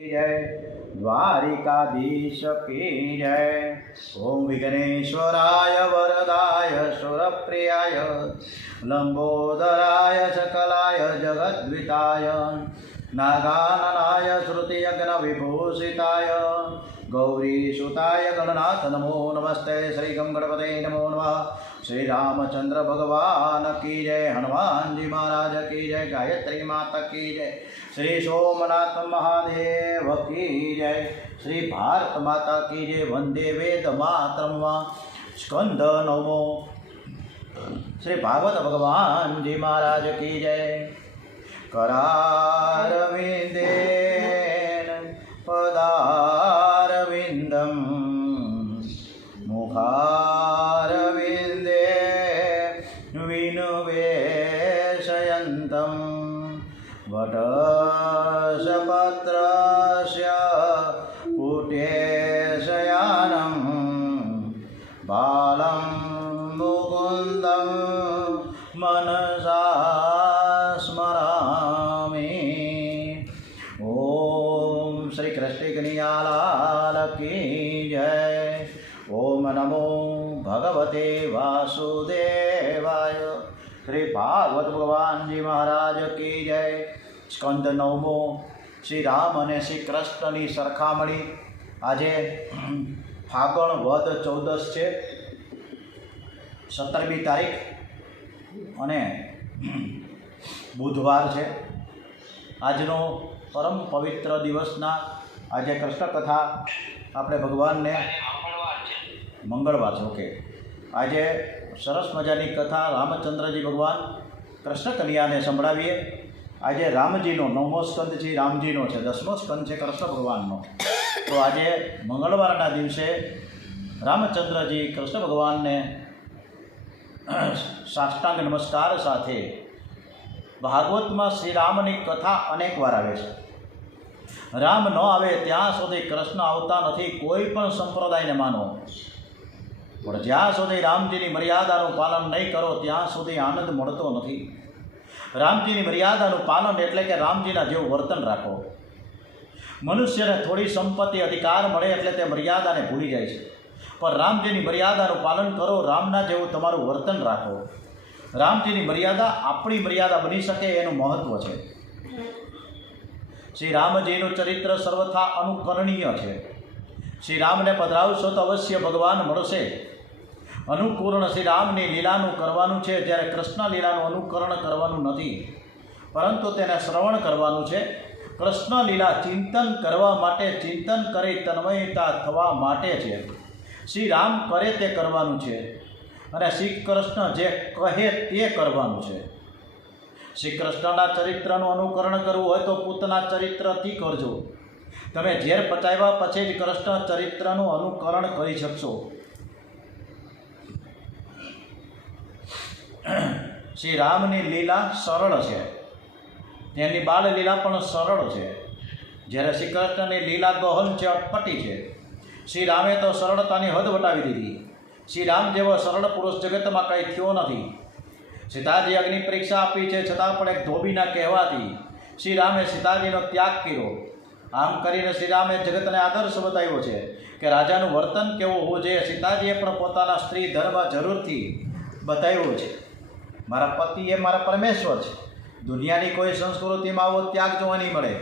जय द्वारिकाधीश की जय। ओम विघ्नेश्वराय वरदाय सुरप्रियाय लंबोदराय सकलाय जगद्विताय नागाननाय श्रुतियज्ञविभूषिताय गौरीसुताय गणनाथ नमो नमस्ते। श्री गम गणपते नमो नमः। श्री रामचंद्र भगवान की जय। हनुमान जी महाराज की जय। गायत्री माता की जय। श्री सोमनाथ महादेव की जय। श्री भारत माता की जय। वंदे वेद मातरम वा। स्कंद नवमो। श्री भागवत भगवान जी महाराज की जय। करारविंदेन पदारविंदम मुखारविंदे विनुवेशयन्तं वटसपत्रस्य पुटेशयानं बालं मुकुन्दं मनसा स्मरामि। ओम श्री कृष्ण कन्हैयालाल की जय। ओम नमो भगवते वासुदेवाय। श्री भागवत भगवान जी महाराज की जय। स्कंद नवमो। श्री राम અને શ્રી કૃષ્ણની સરખામણી। આજે ફાગણ વદ 14 છે, 17મી તારીખ અને બુધવાર છે। આજનો પરમ પવિત્ર દિવસના આજે કૃષ્ણ કથા આપણે ભગવાનને મંગળવાર છે। ઓકે, આજે સરસ મજાની કથા રામચંદ્રજી ભગવાન કૃષ્ણ કન્યાને સંભળાવીએ। આજે રામજીનો 9મો સ્કંદ છે, રામજીનો છે, 10મો સ્કંદ છે કૃષ્ણ ભગવાનનો। તો આજે મંગળવારના દિવસે રામચંદ્રજી કૃષ્ણ ભગવાનને સાષ્ટાંગ નમસ્કાર સાથે ભાગવતમાં શ્રી રામની કથા અનેક વાર આવે છે। રામ ન આવે ત્યાં સુધી કૃષ્ણ આવતા નથી। કોઈ પણ સંપ્રદાયને માનો, પણ જ્યાં સુધી રામજીની મર્યાદાનું પાલન નહીં કરો ત્યાં સુધી આનંદ મળતો નથી। રામજીની મર્યાદાનું પાલન એટલે કે રામજીના જેવું વર્તન રાખો। મનુષ્યને થોડી સંપત્તિ અધિકાર મળે એટલે તે મર્યાદાને ભૂલી જાય છે, પણ રામજીની મર્યાદાનું પાલન કરો, રામના જેવું તમારું વર્તન રાખો। રામજીની મર્યાદા આપણી મર્યાદા બની શકે એનું મહત્ત્વ છે। શ્રી રામજીનું ચરિત્ર સર્વથા અનુકરણીય છે। શ્રી રામને પધરાવશો તો અવશ્ય ભગવાન મળશે। અનુકૂરણ શ્રી રામની લીલાનું કરવાનું છે, જ્યારે કૃષ્ણ લીલાનું અનુકરણ કરવાનું નથી, પરંતુ તેને શ્રવણ કરવાનું છે। કૃષ્ણ લીલા ચિંતન કરવા માટે, ચિંતન કરી તન્મયતા થવા માટે છે। શ્રી રામ કરે તે કરવાનું છે અને શ્રી કૃષ્ણ જે કહે તે કરવાનું છે। શ્રી કૃષ્ણના ચરિત્રનું અનુકરણ કરવું હોય તો પૂતના ચરિત્રથી કરજો। તમે ઝેર પચાવ્યા પછી જ કૃષ્ણ ચરિત્રનું અનુકરણ કરી શકશો। શ્રી રામની લીલા સરળ છે, તેની બાળ લીલા પણ સરળ છે, જ્યારે શ્રી કૃષ્ણની લીલા ગહન છે, અટપટી છે। શ્રી રામે તો સરળતાની હદ વટાવી દીધી। શ્રી રામ જેવો સરળ પુરુષ જગતમાં કંઈ થયો નથી। સીતાજી અગ્નિ પરીક્ષા આપી છે, છતાં પણ એક ધોબીના કહેવાથી શ્રી રામે સીતાજીનો ત્યાગ કર્યો। આમ કરીને શ્રી રામે જગતને આદર્શ બતાવ્યો છે કે રાજાનું વર્તન કેવું હોવું જોઈએ। સીતાજીએ પણ પોતાના સ્ત્રી ધર્મ જરૂરથી બતાવ્યો છે। મારા પતિ એ મારા પરમેશ્વર છે। દુનિયાની કોઈ સંસ્કૃતિમાં આવો ત્યાગ જોવા નહીં મળે।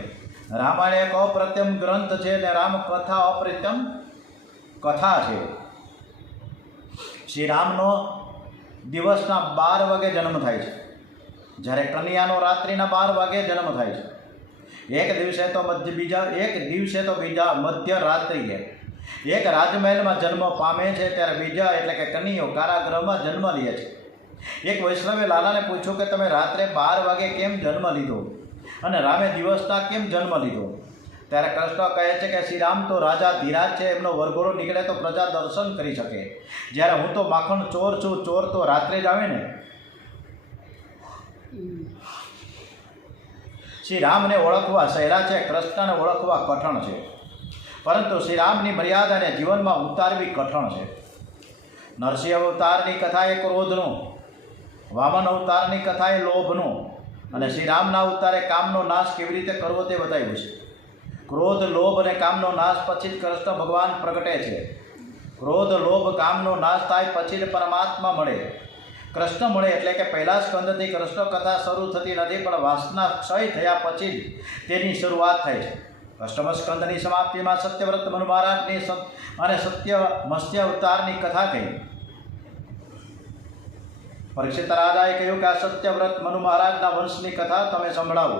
રામાયણ એક અપ્રત્યમ ગ્રંથ છે અને રામકથા અપ્રત્યમ કથા છે। શ્રી રામનો દિવસના 12 વાગે જન્મ થાય છે, જ્યારે કન્યાનો રાત્રિના 12 વાગે જન્મ થાય છે। એક દિવસે તો બીજા મધ્ય રાત્રિએ એક રાજમહેલમાં જન્મ પામે છે, ત્યારે બીજા એટલે કે કન્યાઓ કારાગૃહમાં જન્મ લે છે। એક વૈષ્ણવે લાલાને પૂછ્યું કે તમે રાત્રે 12 વાગે કેમ જન્મ લીધો અને રામે દિવસના કેમ જન્મ લીધો? ત્યારે કૃષ્ણ કહે છે કે શ્રી રામ તો રાજા ધીરાજ છે, એમનો વરઘોડો નીકળે તો પ્રજા દર્શન કરી શકે, જ્યારે હું તો માખણ ચોર છું, ચોર તો રાત્રે જ આવે ને। શ્રી રામને ઓળખવા સહેલા છે, કૃષ્ણને ઓળખવા કઠણ છે, પરંતુ શ્રી રામની મર્યાદાને જીવનમાં ઉતારવી કઠણ છે। નરસિંહ અવતારની કથા એ ક્રોધનો, વામન અવતારની કથા એ લોભનો અને શ્રી રામના અવતારે કામનો નાશ કેવી રીતે કરવો તે બતાવ્યું છે। ક્રોધ લોભ અને કામનો નાશ પછી જ કૃષ્ણ ભગવાન પ્રગટે છે. ક્રોધ લોભ કામનો નાશ થાય પછી જ પરમાત્મા મળે. કૃષ્ણ મળે એટલે કે પહેલા સ્કંદથી કૃષ્ણ કથા શરૂ થતી નથી, પણ વાસના ક્ષય થયા પછી જ તેની શરૂઆત થાય છે. અષ્ટમ સ્કંદની સમાપ્તિમાં સત્યવ્રત મનુ મહારાજની અને સત્ય મત્સ્ય અવતારની કથા કહી. પરીક્ષિત રાજાએ કહ્યું કે આ સત્યવ્રત મનુ મહારાજના વંશની કથા તમે સંભળાવો.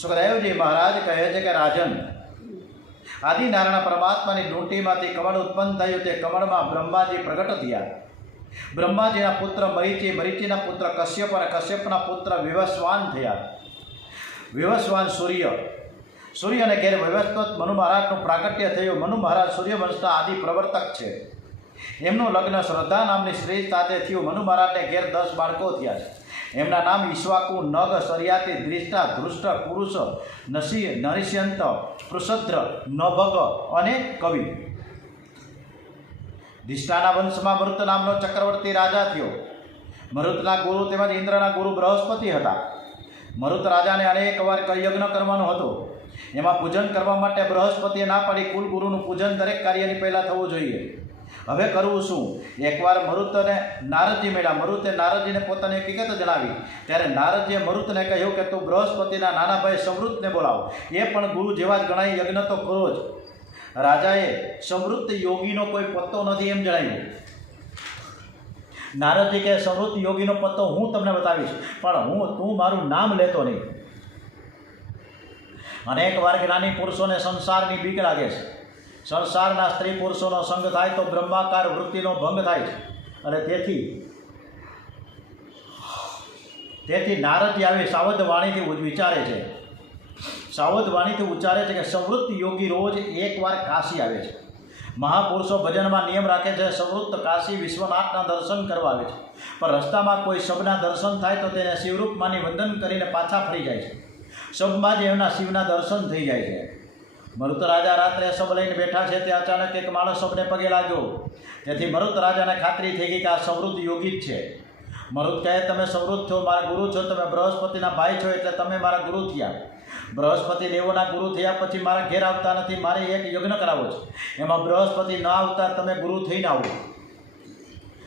સુખદેવજી મહારાજ કહે છે કે રાજન, આદિનારાયણ પરમાત્માની ડૂંટીમાંથી કમળ ઉત્પન્ન થયું. તે કમળમાં બ્રહ્માજી પ્રગટ થયા. બ્રહ્માજીના પુત્ર મરીચી, મરીચીના પુત્ર કશ્યપ અને કશ્યપના પુત્ર વિવસ્વાન થયા. વિવસ્વાન સૂર્ય, સૂર્યને ઘેર વૈવસ્વત મનુ મહારાજનું પ્રાગટ્ય થયું. મનુ મહારાજ સૂર્યવંશના આદિ પ્રવર્તક છે. એમનું લગ્ન શ્રદ્ધા નામની સ્ત્રી સાથે થયું. મનુ મહારાજને ઘેર 10 બાળકો થયા છે. એમના નામ ઈશ્વાકુ, નગ, સરિયાતી, દ્રિષ્ટા, ધૃષ્ટ, પુરુષ, નરિષ્યંત, પૃષદ્ર, નભગ અને કવિ. દિષ્ટાના વંશમાં મરુત નામનો ચક્રવર્તી રાજા થયો. મરુતના ગુરુ તેમજ ઇન્દ્રના ગુરુ બૃહસ્પતિ હતા. મરુત રાજાને અનેક વાર યજ્ઞ કરવાનો હતો. એમાં પૂજન કરવા માટે બૃહસ્પતિએ ના પાડી. કુલ ગુરુનું પૂજન દરેક કાર્યની પહેલાં થવું જોઈએ. હવે કરવું શું? એકવાર મરુતને નારદજી મળ્યા. મરુતે નારદજીને પોતાની હકીકત જણાવી. ત્યારે નારદજીએ મરુતને કહ્યું કે તું બૃહસ્પતિના નાના ભાઈ સમૃદ્ધને બોલાવો. એ પણ ગુરુ જેવા જ ગણાય, યજ્ઞ તો કરો જ. રાજાએ સમૃદ્ધ યોગીનો કોઈ પત્તો નથી એમ જણાવ્યું. નારદજી કહે સમૃદ્ધ યોગીનો પત્તો હું તમને બતાવીશ, પણ તું મારું નામ લેતો નહીં. અનેક વાર જ્ઞાની પુરુષોને સંસારની બીક લાગે છે. સંસારના સ્ત્રી પુરુષોનો સંગ થાય તો બ્રહ્માકાર વૃત્તિનો ભંગ થાય છે. અને તેથી નારદજી આવી સાવધ વાણીથી વિચારે છે. સાવધ વાણીથી ઉચ્ચારે છે કે સમૃદ્ધ યોગી રોજ એકવાર કાશી આવે છે. મહાપુરુષો ભજનમાં નિયમ રાખે છે. સમૃદ્ધ કાશી વિશ્વનાથના દર્શન કરવા આવે છે. પણ રસ્તામાં કોઈ શબના દર્શન થાય તો તેને શિવરૂપમાંની વંદન કરીને પાછા ફરી જાય છે. શબમાં જ એમના શિવના દર્શન થઈ જાય છે. મરુત રાજા રાત્રે શબ લઈને બેઠા છે. તે અચાનક એક માણસ શબને પગે લાગ્યો. તેથી મરુત રાજાને ખાતરી થઈ ગઈ કે આ સમૃદ્ધ યોગી જ છે. મરુત કહે તમે સમૃદ્ધ છો, મારા ગુરુ છો, તમે બૃહસ્પતિના ભાઈ છો, એટલે તમે મારા ગુરુ થયા. બૃહસ્પતિ દેવોના ગુરુ થયા પછી મારા ઘેર આવતા નથી. મારે એક યજ્ઞ કરાવો છે. એમાં બૃહસ્પતિ ન આવતા તમે ગુરુ થઈને આવો.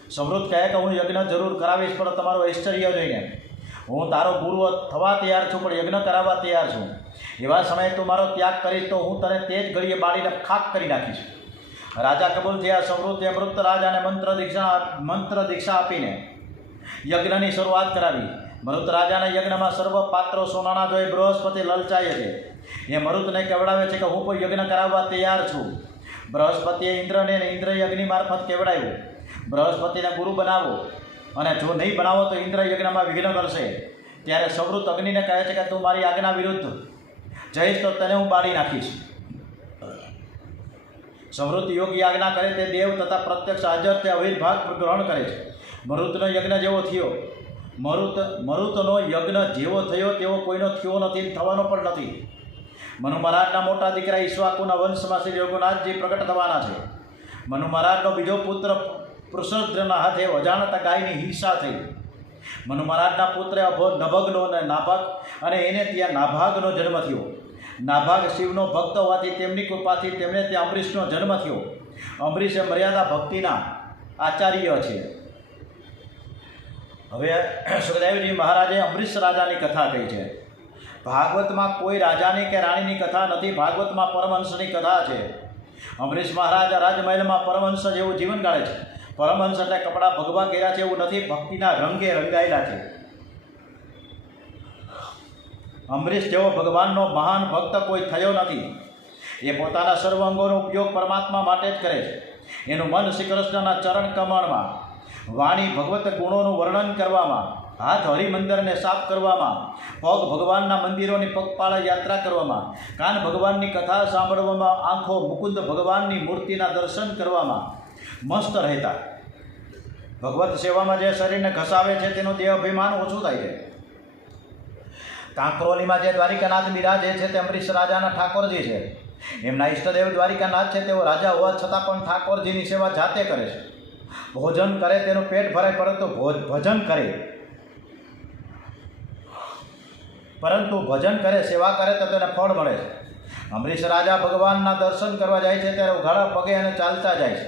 સમૃદ્ધ કહે કે હું યજ્ઞ જરૂર કરાવીશ, પણ તમારું ઐશ્વર્ય જોઈને. હું તારો ગુરુ થવા તૈયાર છું, પણ યજ્ઞ કરાવવા તૈયાર છું. એવા સમયે તું મારો ત્યાગ કરીશ તો હું તને તે જ ઘડીએ બાળીને ખાક કરી નાખીશ. રાજા કબૂલ થયા. સમૃદ્ધે મૃત રાજાને મંત્ર દીક્ષા આપીને યજ્ઞની શરૂઆત કરાવી. મરુત રાજાના યજ્ઞમાં સર્વ પાત્રો સોનાના જોઈ બૃહસ્પતિ લલચાય છે. એ મરુતને કહેવડાવે છે કે હું કોઈ યજ્ઞ કરાવવા તૈયાર છું. બૃહસ્પતિએ ઇન્દ્રને ઇન્દ્ર યજ્ઞ મારફત કહેવડાવ્યું બૃહસ્પતિને ગુરુ બનાવો, અને જો નહીં બનાવો તો ઇન્દ્ર યજ્ઞમાં વિઘ્ન કરશે. ત્યારે સમૃદ્ધ અગ્નિને કહે છે કે તું મારી આજ્ઞા વિરુદ્ધ જઈશ તો તને હું બાળી નાખીશ. સમૃદ્ધ યોગી આજ્ઞા કરે તે દેવ તથા પ્રત્યક્ષ હાજર તે અવિર્ભાગ ગ્રહણ કરે છે. મરુતનો યજ્ઞ જેવો થયો. મરુતનો યજ્ઞ જેવો થયો તેવો કોઈનો થયો નથી, થવાનો પણ નથી. મનુ મહારાજના મોટા દીકરા ઈશ્વાકુના વંશમાં શ્રી રઘુનાથજી પ્રગટ થવાના છે. મનુ મહારાજનો બીજો પુત્ર પૃષદ્રના હાથે અજાણતા ગાયની હિંસા થઈ. મનુ મહારાજના પુત્રે નભગનો અને નાભાગ, અને એને ત્યાં નાભાગનો જન્મ થયો. નાભાગ શિવનો ભક્ત હોવાથી તેમની કૃપાથી તેમને ત્યાં અમરીશનો જન્મ થયો. અમરીશ એ મર્યાદા ભક્તિના આચાર્ય છે. હવે સુખદેવજી મહારાજે અમરીશ રાજાની કથા કહી છે. ભાગવતમાં કોઈ રાજાની કે રાણીની કથા નથી. ભાગવતમાં પરમહંસની કથા છે. અમરીશ મહારાજ રાજમહેલમાં પરમહંસ જેવું જીવન ગાળે છે. પરમહંસ એટલે કપડાં ભગવા કર્યા છે એવું નથી, ભક્તિના રંગે રંગાયેલા છે. અમરીશ જેવો ભગવાનનો મહાન ભક્ત કોઈ થયો નથી. એ પોતાના સર્વ અંગોનો ઉપયોગ પરમાત્મા માટે જ કરે છે. એનું મન શ્રી કૃષ્ણના ચરણ કમળમાં, વાણી ભગવત ગુણોનું વર્ણન કરવામાં, હાથ હરિમંદિરને સાફ કરવામાં, પગ ભગવાનના મંદિરોની પગપાળા યાત્રા કરવામાં, કાન ભગવાનની કથા સાંભળવામાં, આંખો મુકુંદ ભગવાનની મૂર્તિના દર્શન કરવામાં મસ્ત રહેતા. ભગવત સેવામાં જે શરીરને ઘસાવે છે તેનું દેહ અભિમાન ઓછું થાય છે. કાંકરોલીમાં જે દ્વારિકાનાથ બિરાજે છે તે અમરીશ રાજાના ઠાકોરજી છે. એમના ઈષ્ટદેવ દ્વારિકાનાથ છે. તેઓ રાજા હોવા છતાં પણ ઠાકોરજીની સેવા જાતે કરે છે. ભોજન કરે તેનું પેટ ભરાય, પરંતુ ભજન કરે સેવા કરે તો તેને ફળ મળે છે. અમરીશ રાજા ભગવાનના દર્શન કરવા જાય છે ત્યારે ઉઘાડા પગે અને ચાલતા જાય છે.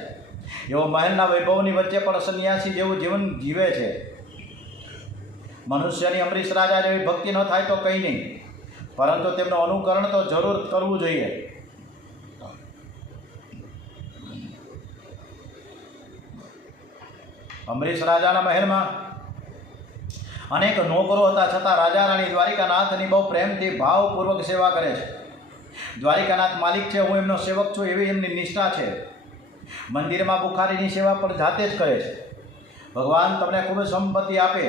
એવો મહેલના વૈભવની વચ્ચે પણ સંન્યાસી જેવું જીવન જીવે છે. મનુષ્યની અમરીશ રાજા જેવી ભક્તિ ન થાય તો કંઈ નહીં, પરંતુ તેમનું અનુકરણ તો જરૂર કરવું જોઈએ. અમરીશ રાજાના મહેલમાં અનેક નોકરો હતા, છતાં રાજા રાણી દ્વારિકાનાથની બહુ પ્રેમથી ભાવપૂર્વક સેવા કરે છે. દ્વારિકાનાથ માલિક છે, હું એમનો સેવક છું, એવી એમની નિષ્ઠા છે. મંદિરમાં બુખારીની સેવા પણ જાતે જ કરે છે. ભગવાન તમને ખૂબ સંપત્તિ આપે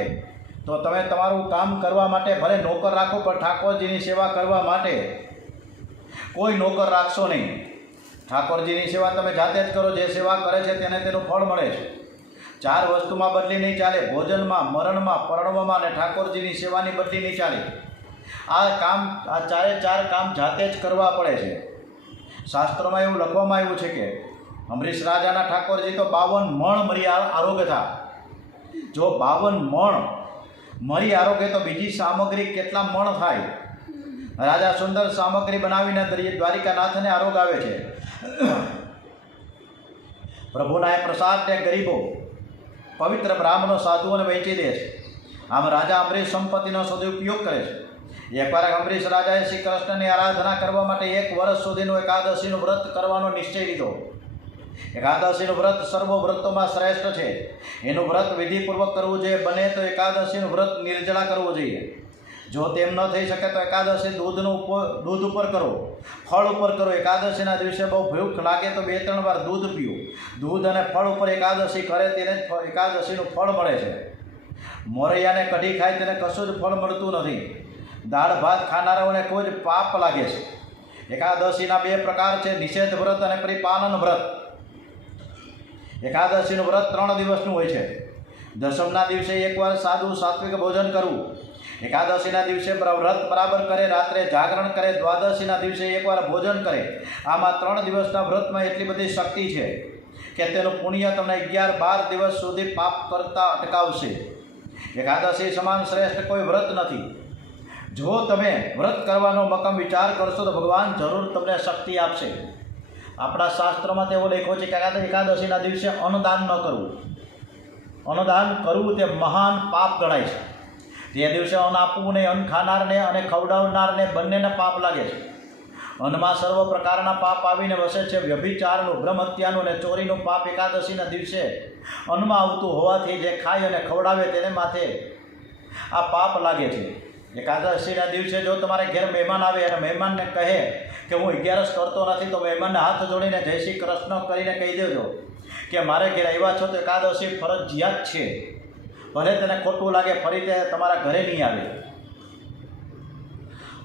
તો તમે તમારું કામ કરવા માટે ભલે નોકર રાખો, પણ ઠાકોરજીની સેવા કરવા માટે કોઈ નોકર રાખશો નહીં. ઠાકોરજીની સેવા તમે જાતે જ કરો. જે સેવા કરે છે તેને તેનું ફળ મળે છે. 4 વસ્તુમાં બદલી નહીં ચાલે: ભોજનમાં, મરણમાં, પરણવામાં અને ઠાકોરજીની સેવાની બદલી નહીં ચાલે. આ ચારે ચાર કામ જાતે જ કરવા પડે છે. શાસ્ત્રોમાં એવું લખવામાં આવ્યું છે કે અમરીશ રાજાના ઠાકોરજી તો 52 મણ મરી આરોગ્ય થા. જો 52 મણ મરી આરોગ્ય તો બીજી સામગ્રી કેટલા મણ થાય? રાજા સુંદર સામગ્રી બનાવીને દ્વારિકાનાથને આરોગ્ય આવે છે. પ્રભુના એ પ્રસાદને ગરીબો, પવિત્ર બ્રાહ્મણો, સાધુઓને વહેંચી દે છે. આમ રાજા અમરીશ સંપત્તિનો સદુપયોગ કરે છે. એકવાર અમરીશ રાજાએ શ્રી કૃષ્ણની આરાધના કરવા માટે 1 વર્ષ સુધીનું એકાદશીનું વ્રત કરવાનો નિશ્ચય લીધો. એકાદશીનું વ્રત સર્વ વ્રતોમાં શ્રેષ્ઠ છે. એનું વ્રત વિધિપૂર્વક કરવું જોઈએ. બને તો એકાદશીનું વ્રત નિર્જળા કરવું જોઈએ. જો તેમ ન થઈ શકે તો એકાદશી દૂધ ઉપર કરો, ફળ ઉપર કરો. એકાદશીના દિવસે બહુ ભૂખ લાગે તો 2-3 વાર દૂધ પીવું. દૂધ અને ફળ ઉપર એકાદશી કરે તેને એકાદશીનું ફળ મળે છે. મોરૈયાને કઢી ખાય તેને કશું જ ફળ મળતું નથી. દાળ ભાત ખાનારાઓને કોઈ જ પાપ લાગે છે. એકાદશીના 2 પ્રકાર છે: નિષેધ વ્રત અને પરિપાલન વ્રત. એકાદશીનું વ્રત 3 દિવસનું હોય છે. દશમના દિવસે એકવાર સાદું સાત્વિક ભોજન કરવું. એકાદશીના દિવસે વ્રત બરાબર કરે, રાત્રે જાગરણ કરે, દ્વાદશીના દિવસે એકવાર ભોજન કરે. આમાં 3 દિવસના વ્રતમાં એટલી બધી શક્તિ છે કે તેનું પુણ્ય તમને 11-12 દિવસ સુધી પાપ કરતા અટકાવશે. એકાદશી સમાન શ્રેષ્ઠ કોઈ વ્રત નથી. જો તમે વ્રત કરવાનો મક્કમ વિચાર કરશો તો ભગવાન જરૂર તમને શક્તિ આપશે. આપણા શાસ્ત્રોમાં તેવો લખ્યો છે કે એકાદશીના દિવસે અન્નદાન ન કરવું. અન્નદાન કરવું તે મહાન પાપ ગણાય છે. તે દિવસે અન્ન આપવું નહીં. અન્ન ખાનારને અને ખવડાવનારને બંનેને પાપ લાગે છે. અન્નમાં સર્વ પ્રકારના પાપ આવીને વસે છે. વ્યભિચારનું, બ્રહ્મ હત્યાનું અને ચોરીનું પાપ એકાદશીના દિવસે અન્નમાં આવતું હોવાથી જે ખાય અને ખવડાવે તેને માથે આ પાપ લાગે છે. એકાદશીના દિવસે જો તમારે ઘેર મહેમાન આવે અને મહેમાનને કહે કે હું 11 કરતો નથી, તો મહેમાનને હાથ જોડીને જય શ્રી કૃષ્ણ કરીને કહી દેજો કે મારે ઘેર આવ્યા છો તો એકાદશી ફરજિયાત છે. ભલે તેને ખોટું લાગે, ફરી તે તમારા ઘરે નહીં આવે.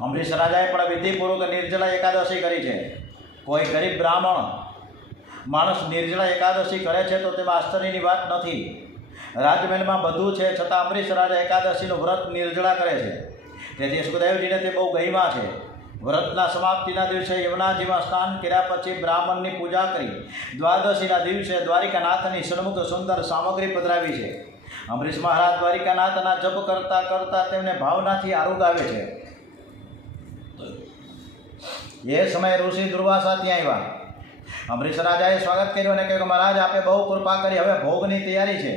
અમરીશ રાજાએ પણ વિધિપૂર્વક નિર્જળા એકાદશી કરી છે. કોઈ ગરીબ બ્રાહ્મણ માણસ નિર્જળા એકાદશી કરે છે તો તેમાં આશ્ચર્યની વાત નથી. રાજમહેલમાં બધું છે, છતાં અમરીશ રાજા એકાદશીનું વ્રત નિર્જળા કરે છે. તેથી સુખદેવજીને તે બહુ ગમ્યા છે. વ્રતના સમાપ્તિના દિવસે યમુનાજીમાં સ્નાન કર્યા પછી બ્રાહ્મણની પૂજા કરી દ્વાદશીના દિવસે દ્વારિકાનાથની સન્મુખ સુંદર સામગ્રી પધરાવી છે. અમરીશ મહારાજ દ્વારિકાનાથના જપ કરતા કરતા તેમને ભાવનાથી આરોગ્ય આવે છે. એ સમયે ઋષિ દુર્વાસા ત્યાં આવ્યા. અમરીશ રાજાએ સ્વાગત કર્યું અને કહ્યું કે મહારાજ, આપે બહુ કૃપા કરી, હવે ભોગની તૈયારી છે,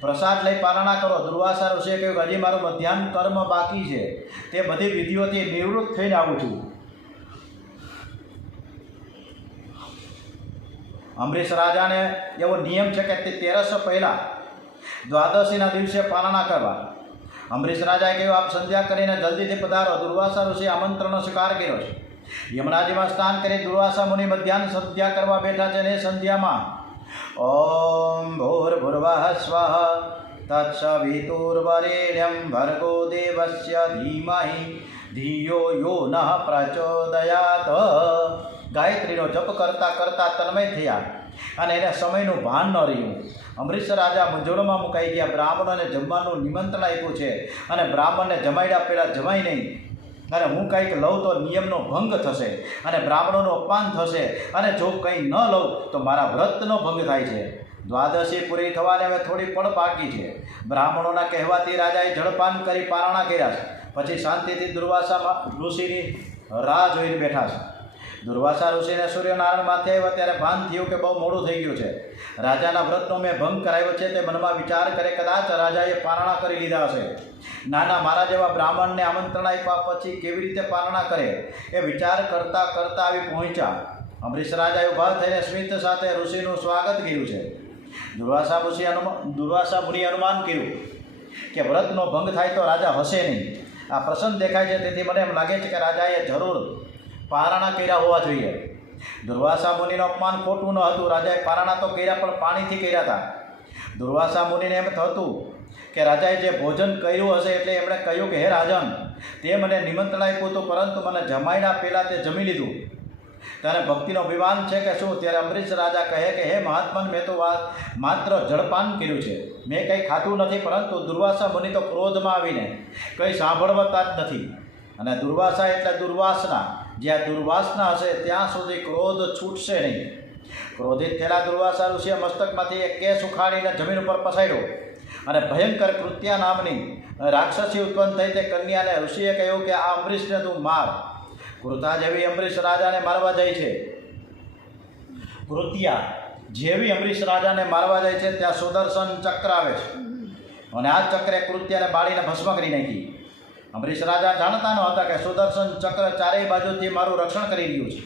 પ્રસાદ લઈ પારણા કરો. દુર્વાસા ઋષિએ કહ્યું કે હજી મારું મધ્યાહન કર્મ બાકી છે, તે બધી વિધિઓથી નિવૃત્ત થઈને આવું છું. અમરીશ રાજાને એવો નિયમ છે કે તે 13 પહેલાં દ્વાદશીના દિવસે પારણા કરવા. અમરીશ રાજાએ કહ્યું આપ સંધ્યા કરીને જલ્દીથી પધારો. દુર્વાસા ઋષિએ આમંત્રણનો સ્વીકાર કર્યો છે. યમુનાજીમાં સ્નાન કરી દુર્વાસા મુનિ મધ્યાહન સંધ્યા કરવા બેઠા છે. અને સંધ્યામાં ઓમ ભૂર્ભુવઃ સ્વઃ તત્સવિતુર્વરેણ્યં ભર્ગો દેવસ્ય ધીમહિ ધિયો યો નઃ પ્રચોદયાત. ગાયત્રીનો જપ કરતા કરતા તન્મય થયા અને એને સમયનું ભાન ન રહ્યું. અમરીશ રાજા મૂંઝવણમાં મુકાઈ ગયા. બ્રાહ્મણોને જમવાનું નિમંત્રણ આપ્યું છે અને બ્રાહ્મણને જમાડ્યા પહેલાં જમાય નહીં, અને હું કંઈક લઉં તો નિયમનો ભંગ થશે અને બ્રાહ્મણોનું અપમાન થશે, અને જો કંઈ ન લઉં તો મારા વ્રતનો ભંગ થાય છે. દ્વાદશી પૂરી થવાને હવે થોડી પણ બાકી છે. બ્રાહ્મણોના કહેવાથી રાજાએ જળપાન કરી પારણા કર્યા છે. પછી શાંતિથી દુર્વાસા ઋષિની રાહ જોઈને બેઠા છે. દુર્વાસા ઋષિને સૂર્યનારાયણ માથે આવ્યા ત્યારે ભાન થયું કે બહુ મોડું થઈ ગયું છે. રાજાના વ્રતનો મેં ભંગ કરાવ્યો છે તે મનમાં વિચાર કરે, કદાચ રાજાએ પારણા કરી લીધા હશે. નાના મારા જેવા બ્રાહ્મણને આમંત્રણ આપ્યા પછી કેવી રીતે પારણા કરે એ વિચાર કરતાં કરતાં આવી પહોંચ્યા. અંબરીશ રાજાએ ઊભા થઈને સ્મિત સાથે ઋષિનું સ્વાગત કર્યું છે. દુર્વાસા મુનિ અનુમાન કર્યું કે વ્રતનો ભંગ થાય તો રાજા હશે નહીં. આ પ્રસન્ન દેખાય છે, તેથી મને એમ લાગે છે કે રાજાએ જરૂર પારણા કર્યા હોવા જોઈએ. દુર્વાસા મુનિનું અપમાન ખોટું ન હતું. રાજાએ પારણા તો કર્યા પણ પાણીથી કર્યા હતા. દુર્વાસા મુનિને એમ થતું કે રાજાએ જે ભોજન કર્યું હશે એટલે એમણે કહ્યું કે હે રાજન, તે મને નિમંત્રણ આપ્યું હતું પરંતુ મને જમાડ્યા પહેલાં તે જમી લીધું. તને ભક્તિનો અભિમાન છે કે શું? ત્યારે અંબરીશ રાજા કહે કે હે મહાત્મન, મેં તો માત્ર જળપાન કર્યું છે, મેં કંઈ ખાધું નથી. પરંતુ દુર્વાસા મુનિ તો ક્રોધમાં આવીને કંઈ સાંભળતા જ નથી. અને દુર્વાસા એટલે દુર્વાસના. જ્યાં દુર્વાસના હશે ત્યાં સુધી ક્રોધ છૂટશે નહીં. ક્રોધિત થયેલા દુર્વાસા ઋષિએ મસ્તકમાંથી એક કેસ ઉખાડીને જમીન ઉપર પસાડ્યો અને ભયંકર કૃત્યા નામની રાક્ષસી ઉત્પન્ન થઈ. તે કન્યાને ઋષિએ કહ્યું કે આ અંબરીશને તું માર. કૃતા જેવી અંબરીશ રાજાને મારવા જાય છે. કૃત્યા જેવી અંબરીશ રાજાને મારવા જાય છે ત્યાં સુદર્શન ચક્ર આવે છે અને આ ચક્રે કૃત્યાને બાળીને ભસ્મ કરી નાખી. અંબરીશ રાજા જાણતા ન હતા કે સુદર્શન ચક્ર ચારેય બાજુથી મારું રક્ષણ કરી રહ્યું છે.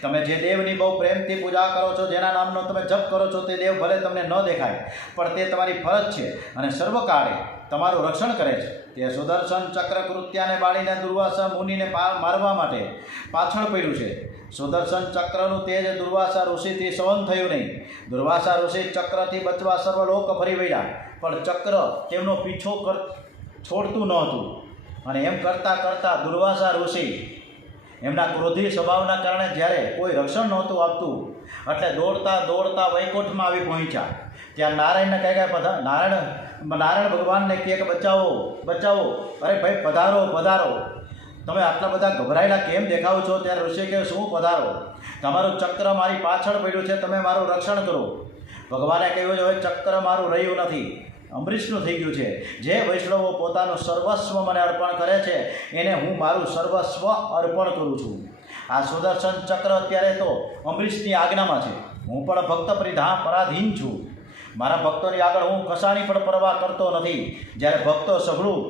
તમે જે દેવની બહુ પ્રેમથી પૂજા કરો છો, જેના નામનો તમે જપ કરો છો, તે દેવ ભલે તમને ન દેખાય પણ તે તમારી ફરજ છે અને સર્વકાળે તમારું રક્ષણ કરે છે. તે સુદર્શન ચક્ર કૃત્યાને બાળીને દુર્વાસા મુનિને મારવા માટે પાછળ પડ્યું છે. સુદર્શન ચક્રનું તેજ દુર્વાસા ઋષિથી સહન થયું નહીં. દુર્વાસા ઋષિ ચક્રથી બચવા સર્વલોક ફરી વળ્યા પણ ચક્ર તેમનો પીછો છોડતું ન હતું. અને એમ કરતાં કરતાં દુર્વાસા ઋષિ એમના ક્રોધી સ્વભાવના કારણે જ્યારે કોઈ રક્ષણ નહોતું આપતું એટલે દોડતા દોડતા વૈકુંઠમાં આવી પહોંચ્યા. ત્યાં નારાયણને કહે કે નારાયણ ભગવાનને કહે કે બચાવો બચાવો, અરે ભાઈ પધારો પધારો, તમે આટલા બધા ગભરાયેલા કેમ દેખાવ છો? ત્યારે ઋષિ કહે શું પધારો, તમારું ચક્ર મારી પાછળ પડ્યું છે, તમે મારું રક્ષણ કરો. ભગવાને કહ્યું હવે ચક્ર મારું રહ્યું નથી, અંબરીશનું થઈ ગયું છે. જે વૈષ્ણવો પોતાનું સર્વસ્વ મને અર્પણ કરે છે એને હું મારું સર્વસ્વ અર્પણ કરું છું. આ સુદર્શન ચક્ર અત્યારે તો અંબરીશની આજ્ઞામાં છે. હું પણ ભક્ત પરાધીન છું. મારા ભક્તોની આગળ હું કશાની પણ પરવા કરતો નથી. જ્યારે ભક્તો સઘળું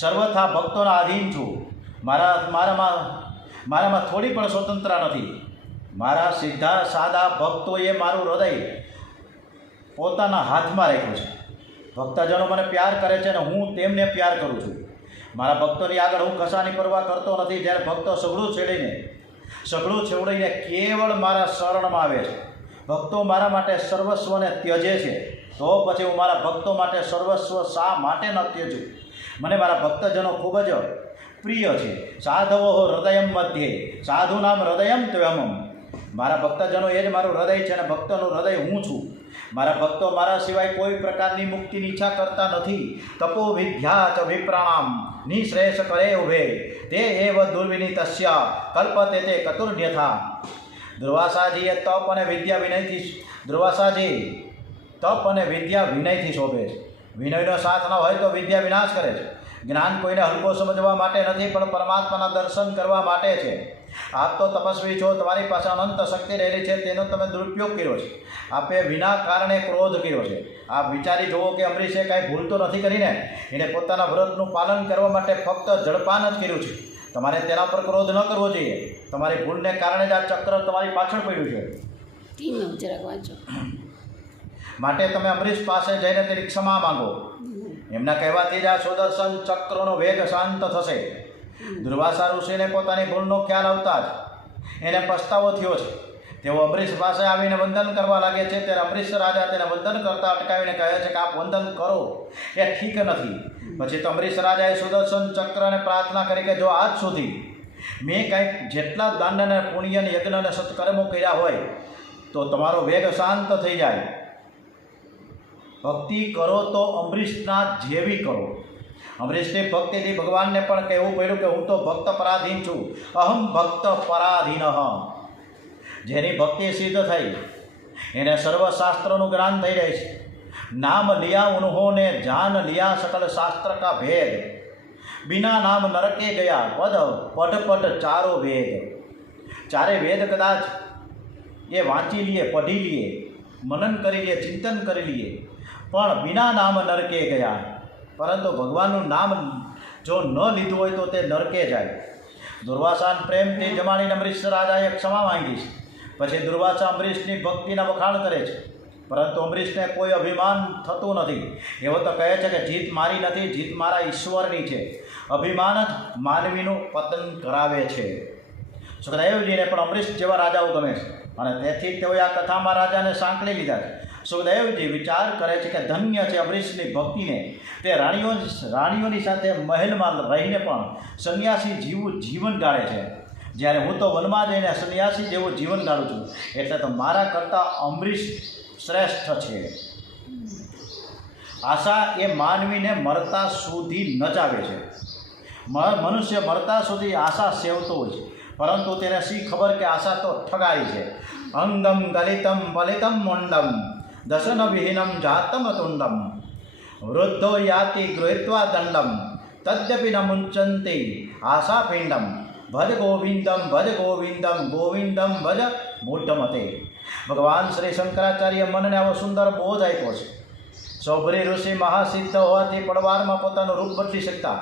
સર્વથા ભક્તોના આધીન છું. મારામાં થોડી પણ સ્વતંત્રતા નથી. મારા સીધા સાદા ભક્તોએ મારું હૃદય પોતાના હાથમાં રાખ્યું છે. ભક્તજનો મને પ્યાર કરે છે અને હું તેમને પ્યાર કરું છું. મારા ભક્તોની આગળ હું કશાની પરવા કરતો નથી. જ્યારે ભક્તો સઘળું છેવડીને કેવળ મારા શરણમાં આવે છે, ભક્તો મારા માટે સર્વસ્વને ત્યજે છે, તો પછી હું મારા ભક્તો માટે સર્વસ્વ શા માટે ન ત્યજું? મને મારા ભક્તજનો ખૂબ જ પ્રિય છે. સાધવો હૃદયમ મધ્યે સાધુનામ હૃદયમ ત્વમમ. મારા ભક્તજનો એ જ મારું હૃદય છે અને ભક્તોનું હૃદય હું છું. મારા ભક્તો મારા સિવાય કોઈ પ્રકારની મુક્તિની ઈચ્છા કરતા નથી. તપો વિદ્યા ચ વિપ્રાણામ નિશ્રેષ કરે ઉભે તે એવ દુર્વિનીતસ્ય કલ્પતે તે કતુર્ન્યથા. દુર્વાસાજીએ તપ અને વિદ્યા વિનયથી શોભે છે. વિનયનો સાથ ન હોય તો વિદ્યા વિનાશ કરે છે. જ્ઞાન કોઈને હલકો સમજવા માટે નથી પણ પરમાત્માના દર્શન કરવા માટે છે. આપ તો તપસ્વી છો, તમારી પાસે અનંત શક્તિ રહેલી છે, તેનો તમે દુરુપયોગ કર્યો છે. આપે વિના કારણે ક્રોધ કર્યો છે. આપ વિચારી જુઓ કે અંબરીશે કાંઈ ભૂલ તો નથી કરીને. એણે પોતાના વ્રતનું પાલન કરવા માટે ફક્ત જળપાન જ કર્યું છે. તમારે તેના પર ક્રોધ ન કરવો જોઈએ. તમારી ભૂલને કારણે જ આ ચક્ર તમારી પાછળ પડ્યું છે. માટે તમે અંબરીશ પાસે જઈને તેની ક્ષમા માંગો. એમના કહેવાથી જ આ સુદર્શન ચક્રનો વેગ શાંત થશે. દુર્વાસા ઋષિને પોતાની ભૂલનો ખ્યાલ આવતા જ એને પસ્તાવો થયો છે. તેઓ અંબરીશ પાસે આવીને વંદન કરવા લાગે છે. ત્યારે અંબરીશ રાજા તેને વંદન કરતા અટકાવીને કહે છે કે આપ વંદન કરો એ ઠીક નથી. પછી તો અંબરીશ રાજાએ સુદર્શન ચક્રને પ્રાર્થના કરી કે જો આજ સુધી મેં કંઈક જેટલા દાન અને પુણ્ય યજ્ઞ અને સત્કર્મો કર્યા હોય તો તમારો વેગ શાંત થઈ જાય. ભક્તિ કરો તો અંબરીશના જેવી કરો. અંબરીશની ભક્તિથી ભગવાનને પણ કહેવું પડ્યું કે હું તો ભક્ત પરાધીન છું. અહમ ભક્ત પરાધીન. જેની ભક્તિ સિદ્ધ થઈ એને સર્વશાસ્ત્રોનું જ્ઞાન થઈ જાય છે. નામ લિયા ઉન્હોને જાન લિયા સકલ શાસ્ત્ર કા ભેદ. बिना नाम नरके गया पद पट पट चारो वेद। चारे वेद कदाच ये वाँची लिए, पढ़ी लिए, मनन करी लिए, चिंतन करी लिए, पण बिना नाम नरके गया। परंतु भगवानનું નામ જો ન લીધું હોય તો તે નરકે જાય। દુર્વાસાન પ્રેમથી જમાડીને અમરીશ રાજાએ ક્ષમા માંગી છે। પછી દુર્વાસા અમરીશની ભક્તિના વખાણ કરે છે, પરંતુ અમરીશને કોઈ અભિમાન થતું નથી। એવો તો કહે છે કે જીત મારી નથી, જીત મારા ઈશ્વરની છે। અભિમાન જ માનવીનું પતન કરાવે છે। સુખદેવજીને પણ અમરીશ જેવા રાજાઓ ગમે છે અને તેથી તેઓએ આ કથામાં રાજાને સાંકળી લીધા છે। સુખદેવજી વિચાર કરે છે કે ધન્ય છે અમરીશની ભક્તિને। તે રાણીઓની સાથે મહેલમાં રહીને પણ સંન્યાસી જેવું જીવન ગાળે છે, જ્યારે હું તો વનમાં જઈને સંન્યાસી જેવું જીવન ગાળું છું, એટલે તો મારા કરતાં અમરીશ શ્રેષ્ઠ છે। આશા એ માનવીને મરતા સુધી નચાવે છે। મનુષ્ય મરતા સુધી આશા સેવતો હોય છે, પરંતુ તેને શી ખબર કે આશા તો ઠગારી છે। અંગમ ગલિતમ ફલિતમ મુંડમ દશન વિહીનમ જાતમ તુંડમ વૃદ્ધો યાતિ ગૃહીત્વા દંડમ તદ્યપિ ન મુંચંતિ આશા પિંડમ ભજ ગોવિંદમ ગોવિંદમ ભજ મૂઢમતે। ભગવાન શ્રી શંકરાચાર્ય મનને આવો સુંદર બોધ આપ્યો છે। સૌભરી ઋષિ મહાસિદ્ધ હોવાથી પડવારમાં પોતાનું રૂપ બદલી શકતા,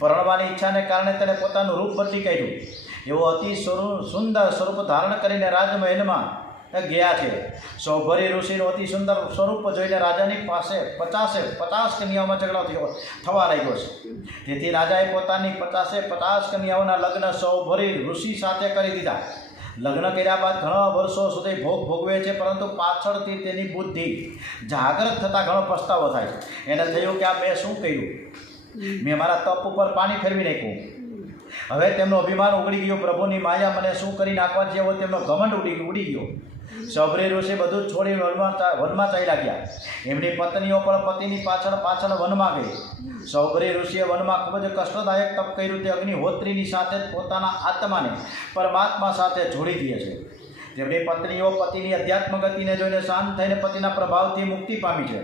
પરણવાની ઈચ્છાને કારણે તેને પોતાનું રૂપ બદલી કાઢ્યું। એવો અતિ સુંદર સ્વરૂપ ધારણ કરીને રાજમહેલમાં ગયા છે। સૌભરી ઋષિનું અતિ સુંદર સ્વરૂપ જોઈને રાજાની પાસે 50 કન્યાઓમાં ઝઘડો થવા લાગ્યો છે। તેથી રાજાએ પોતાની 50 કન્યાઓના લગ્ન સૌભરી ઋષિ સાથે કરી દીધા। લગ્ન કર્યા બાદ ઘણા વર્ષો સુધી ભોગવે છે, પરંતુ પાછળથી તેની બુદ્ધિ જાગૃત થતાં ઘણો પસ્તાવો થાય છે। એને થયું કે આ મેં શું કર્યું, મેં મારા તપ ઉપર પાણી ફેરવી નાખ્યું। હવે તેમનો અભિમાન ઉગડી ગયો, પ્રભુની માયા મને શું કરી નાખવા છે એવો તેમનો ઘમંડ ઉડી ગયો। સૌભરી ઋષિ બધું જ છોડી વનમાં ચાલ્યા ગયા। એમની પત્નીઓ પણ પતિની પાછળ વનમાં ગઈ। સૌભરી ઋષિએ વનમાં ખૂબ જ કષ્ટદાયક તપ કર્યું। તે અગ્નિહોત્રીની સાથે જ પોતાના આત્માને પરમાત્મા સાથે જોડી દે છે। તેમની પત્નીઓ પતિની અધ્યાત્મ ગતિને જોઈને શાંત થઈને પતિના પ્રભાવથી મુક્તિ પામી છે।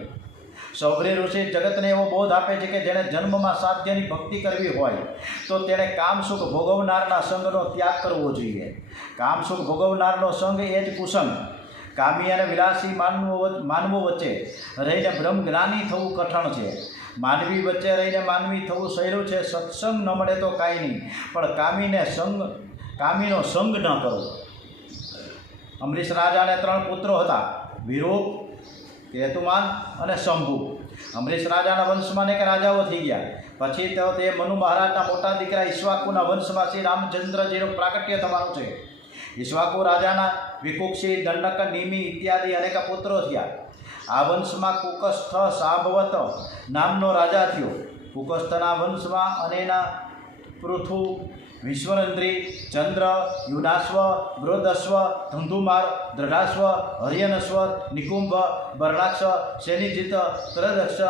સૌભરી ઋષિ જગતને એવો બોધ આપે છે કે જેણે જન્મમાં સાધ્યની ભક્તિ કરવી હોય તો તેણે કામસુખ ભોગવનારના સંગનો ત્યાગ કરવો જોઈએ। કામસુખ ભોગવનારનો સંગ એ જ કુસંગ। કામી અને વિલાસી માનવો વચ્ચે રહીને બ્રહ્મજ્ઞાની થવું કઠણ છે। માનવી વચ્ચે રહીને માનવી થવું સહેલું છે। સત્સંગ ન મળે તો કાંઈ નહીં, પણ કામીનો સંગ ન કરો। અમરીશ રાજાને 3 પુત્રો હતા, વિરૂપ, કેતુમાન અને શંભુ। અમરીશ રાજાના વંશમાં અનેક રાજાઓ થઈ ગયા। પછી તો તે મનુ મહારાજના મોટા દીકરા ઈક્ષ્વાકુના વંશમાં શ્રી રામચંદ્રજીનું પ્રાગટ્ય થવાનું છે। ઈક્ષ્વાકુ રાજાના વિકુક્ષી, દંડક, નિમિ ઇત્યાદિ અનેક પુત્રો થયા। આ વંશમાં કુકસ્થ સાંભવત નામનો રાજા થયો। કુકસ્થના વંશમાં અનેના પૃથુ, વિશ્વનંદ્રી, ચંદ્ર, યુનાશ્વ, બૃહદશ્વ, ધુંધુમાર, દ્રઢાશ્વ, હરિયનશ્વ, નિકુંભ, બર્ણાક્ષ, શેનિજીત, ત્રદક્ષ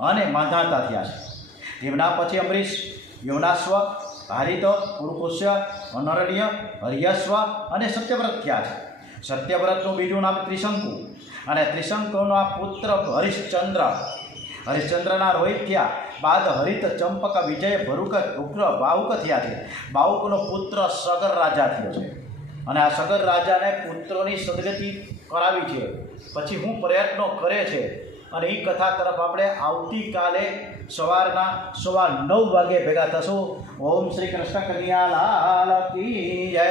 અને માંધાતા થયા છે। તેમના પછી અમરીશ, યુનાશ્વ, હારિત, પુરુકુષ્ય, અનરણ્ય, હરિયશ્વ અને સત્યવ્રત થયા છે। સત્યવ્રતનું બીજું નામ ત્રિશંકુ અને ત્રિશંકુના પુત્ર હરિશ્ચંદ્રના રોહિત થયા। બાદ હરિત, ચંપક, વિજય, ભરૂક, ઉગ્ર, બાહુક થયા છે। બાહુકનો પુત્ર સગર રાજા થયો છે અને આ સગર રાજાને પુત્રોની સદગતિ કરાવી છે। પછી હું પ્રયત્નો કરે છે અને એ કથા તરફ આપણે આવતીકાલે સવારના 9:15 વાગે ભેગા થશું। ઓમ શ્રી કૃષ્ણ કનૈયા લાલ કી જય,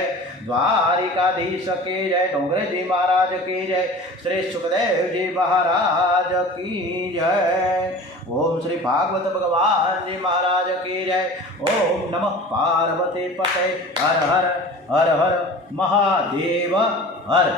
દ્વારિકાધીશ કી જય, ડોંગરેજી મહારાજ કી જય, શ્રી સુખદેવજી મહારાજ કી જય, ઓમ શ્રી ભાગવત ભગવાનજી મહારાજ કી જય। ઓમ નમઃ પાર્વતી પતે, હર હર હર હર મહાદેવ હર।